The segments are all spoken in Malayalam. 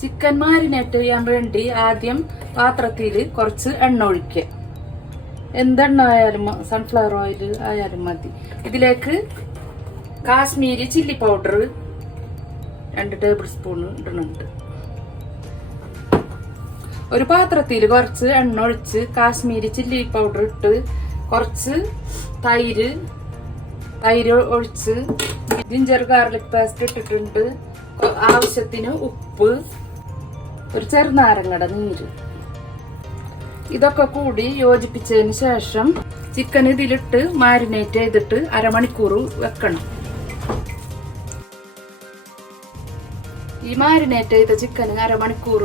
ചിക്കൻ മാരിനേറ്റ് ചെയ്യാൻ വേണ്ടി ആദ്യം പാത്രത്തിൽ കുറച്ച് എണ്ണ ഒഴിക്കുക. എന്തെണ്ണ ആയാലും സൺഫ്ലവർ ഓയിൽ ആയാലും മതി. ഇതിലേക്ക് Kashmiri chilli powder 2 table spoon ഇടുന്നുണ്ട്. ഒരു പാത്രത്തിൽ കുറച്ച് എണ്ണ ഒഴിച്ച് കാശ്മീരി ചില്ലി പൗഡർ ഇട്ട് കുറച്ച് തൈര് ഒഴിച്ച് ജിഞ്ചർ ഗാർലിക് പേസ്റ്റ് ഇട്ടിട്ടുണ്ട്. ആവശ്യത്തിന് ഉപ്പ്, ഒരു ചെറുനാരങ്ങയുടെ നീര്, ഇതൊക്കെ കൂടി യോജിപ്പിച്ചതിന് ശേഷം ചിക്കൻ ഇതിലിട്ട് മാരിനേറ്റ് ചെയ്തിട്ട് അരമണിക്കൂർ വെക്കണം. ഈ മാരിനേറ്റ് ചെയ്ത ചിക്കൻ അരമണിക്കൂർ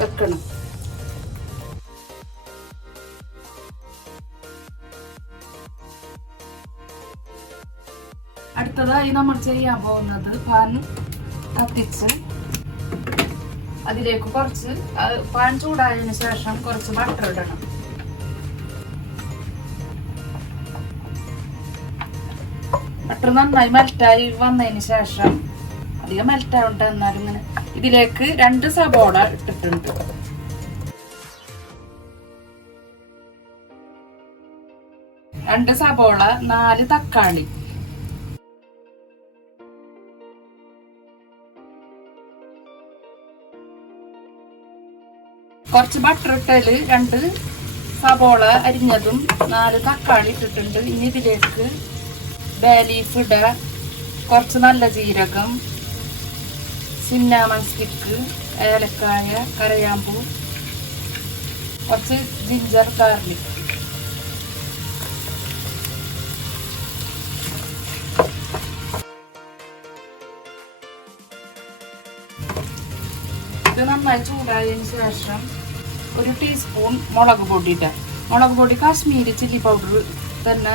വെക്കണം. അടുത്തതായി നമ്മൾ ചെയ്യാൻ പോകുന്നത് പാൻ കത്തിച്ച് അതിലേക്ക് കുറച്ച് പാൻ ചൂടായതിനു ശേഷം കുറച്ച് ബട്ടർ ഇടണം. ബട്ടർ നന്നായി മെൽറ്റായി വന്നതിന് ശേഷം, അധികം മെൽറ്റാവുണ്ട് എന്നാലും ഇങ്ങനെ, ഇതിലേക്ക് 2 സബോള ഇട്ടിട്ടുണ്ട്. രണ്ട് സബോള, 4 തക്കാളി, കുറച്ച് ബട്ടർ ഇട്ടതില് 2 സബോള അരിഞ്ഞതും 4 തക്കാളി ഇട്ടിട്ടുണ്ട്. ഇനി ഇതിലേക്ക് ബേ ലീഫ് ഇടുക, കുറച്ച് നല്ല ജീരകം, സിന്നാമൺ സ്റ്റിക്ക്, ഏലക്കായ, കരയാമ്പൂ, കുറച്ച് ജിഞ്ചർ ഗാർലിക്. ഇത് നന്നായി ചൂടായതിനു ശേഷം 1 ടീസ്പൂൺ മുളക് പൊടി ഇടാം. മുളക് പൊടി കാശ്മീരി ചില്ലി പൗഡർ തന്നെ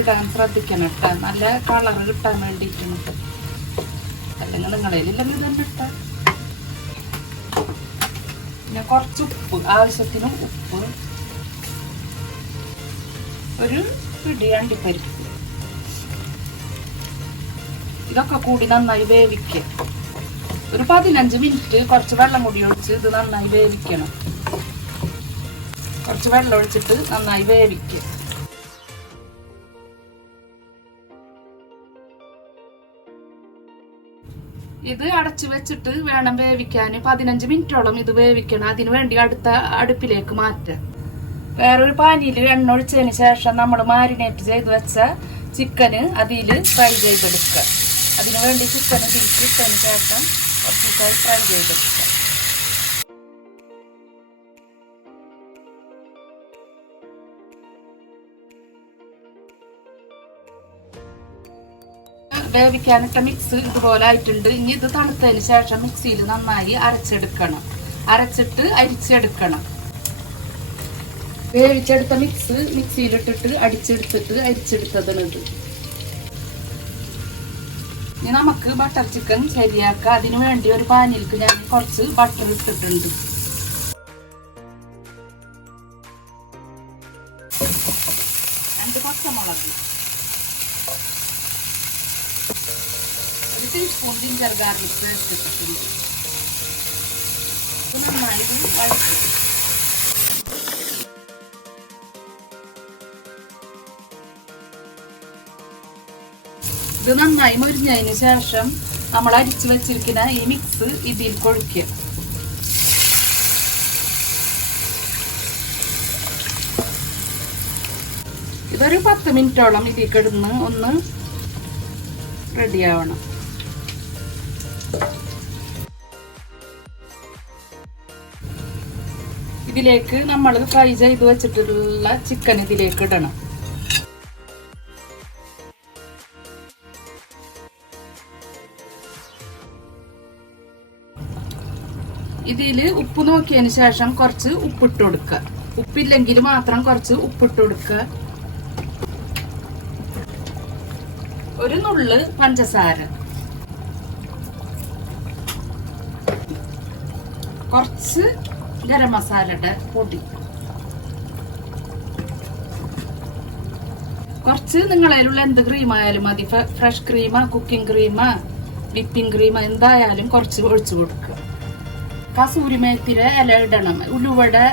ഇടാൻ ശ്രദ്ധിക്കണം കേട്ടോ, നല്ല കളർ കിട്ടാൻ വേണ്ടിയിട്ട്. അല്ലെങ്കിൽ നിങ്ങളതിലില്ലെങ്കിൽ തന്നെ ഇട്ടാം. പിന്നെ കുറച്ച് ഉപ്പ്, ആവശ്യത്തിന് ഉപ്പ്, ഒരു പിടി അണ്ടിപ്പരിപ്പ്. ഇതൊക്കെ കൂടി നന്നായി വേവിക്കുക. ഒരു 15 മിനിറ്റ് കുറച്ച് വെള്ളം കൂടി ഒഴിച്ച് ഇത് നന്നായി വേവിക്കണം. കുറച്ച് വെള്ളം ഒഴിച്ചിട്ട് നന്നായി വേവിക്കുക. ഇത് അടച്ചു വെച്ചിട്ട് വേണം വേവിക്കാൻ. 15 മിനിറ്റോളം ഇത് വേവിക്കണം. അതിനു വേണ്ടി അടുത്ത അടുപ്പിലേക്ക് മാറ്റാം. വേറൊരു പാനിയിൽ എണ്ണ ഒഴിച്ചതിന് ശേഷം നമ്മൾ മാരിനേറ്റ് ചെയ്ത് വെച്ച ചിക്കന് അതിൽ ഫ്രൈ ചെയ്തെടുക്കുക. അതിനു വേണ്ടി ചിക്കൻ ഇതിൽ ഇട്ടതിന് ശേഷം കുറച്ച് ഫ്രൈ ചെയ്തെടുക്കുക. വേവിക്കാനിട്ട മിക്സ് ഇതുപോലെ ആയിട്ടുണ്ട്. ഇനി ഇത് തണുത്തതിന് ശേഷം മിക്സിയിൽ നന്നായി അരച്ചെടുക്കണം. അരച്ചിട്ട് അരിച്ചെടുക്കണം. വേവിച്ചെടുത്ത മിക്സ് മിക്സിയിലിട്ടിട്ട് അടിച്ചെടുത്തിട്ട് അരിച്ചെടുത്തതാണ് ഇത്. ഇനി നമുക്ക് ബട്ടർ ചിക്കൻ ശരിയാക്കാം. അതിനു വേണ്ടി ഒരു പാനിലേക്ക് ഞാൻ കുറച്ച് ബട്ടർ ഇട്ടിട്ടുണ്ട്. രണ്ട് പച്ചമുളക്, 1 ടീസ്പൂൺ ജിഞ്ചർ ഗാർലിക് പേസ്റ്റ് ഇട്ടിട്ടുണ്ട്. നന്നായി വഴറ്റും. ഇത് നന്നായി മുരിഞ്ഞതിന് ശേഷം നമ്മൾ അരിച്ചു വെച്ചിരിക്കുന്ന ഈ മിക്സ് ഇതിൽ കൊഴിക്കുക. ഇതൊരു 10 മിനിറ്റോളം ഇതിൽ കിടന്ന് ഒന്ന് റെഡിയാവണം. ഇതിലേക്ക് നമ്മൾ ഫ്രൈ ചെയ്ത് വെച്ചിട്ടുള്ള ചിക്കൻ ഇതിലേക്ക് ഇടണം. ഇതില് ഉപ്പ് നോക്കിയതിന് ശേഷം കുറച്ച് ഉപ്പിട്ട് കൊടുക്കുക. ഉപ്പില്ലെങ്കിൽ മാത്രം കുറച്ച് ഉപ്പിട്ട് കൊടുക്കുക. ഒരു നുള്ള് പഞ്ചസാര, കുറച്ച് ഗരം മസാലയുടെ പൊടി, കുറച്ച് നിങ്ങളതിലുള്ള എന്ത് ക്രീം ആയാലും മതി. ഫ്രഷ് ക്രീമാ, കുക്കിംഗ് ക്രീമാ, വിപ്പിംഗ് ക്രീമാ, എന്തായാലും കുറച്ച് ഒഴിച്ചു കൊടുക്കുക. കസൂരി മേത്തിയുടെ ഇല ഇടണം. ഉലുവയുടെ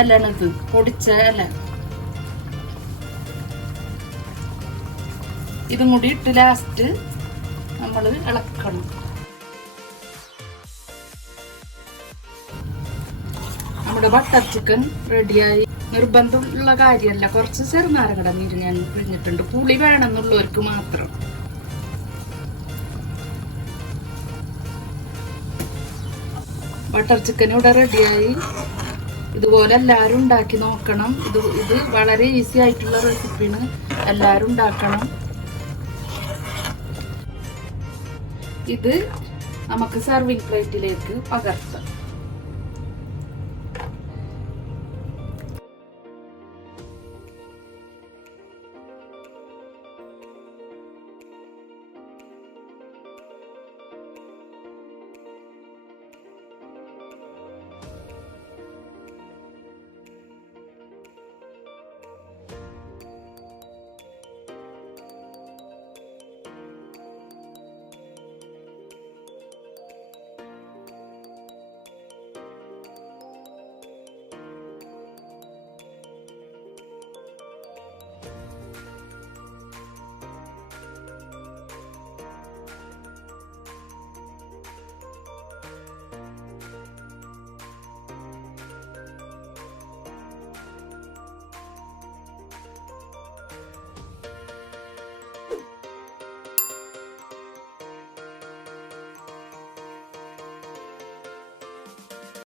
ഇലണത്, പൊടിച്ച ഇല. ഇതും കൂടി ഇട്ട് ലാസ്റ്റ് നമ്മൾ ഇളക്കണം. നമ്മുടെ ബട്ടർ ചിക്കൻ റെഡിയായി. നിർബന്ധമുള്ള കാര്യമല്ല, കുറച്ച് ചെറുനാരങ്ങട നീര് ഞാൻ പിഴിഞ്ഞിട്ടുണ്ട്. പുളി വേണമെന്നുള്ളവർക്ക് മാത്രം. ബട്ടർ ചിക്കൻ ഇവിടെ റെഡിയായി. ഇതുപോലെ എല്ലാവരും ഉണ്ടാക്കി നോക്കണം. ഇത് വളരെ ഈസി ആയിട്ടുള്ള റെസിപ്പിയാണ്. എല്ലാവരും ഉണ്ടാക്കണം. ഇത് നമുക്ക് സർവിങ് പ്ലേറ്റിലേക്ക് പകർത്താം.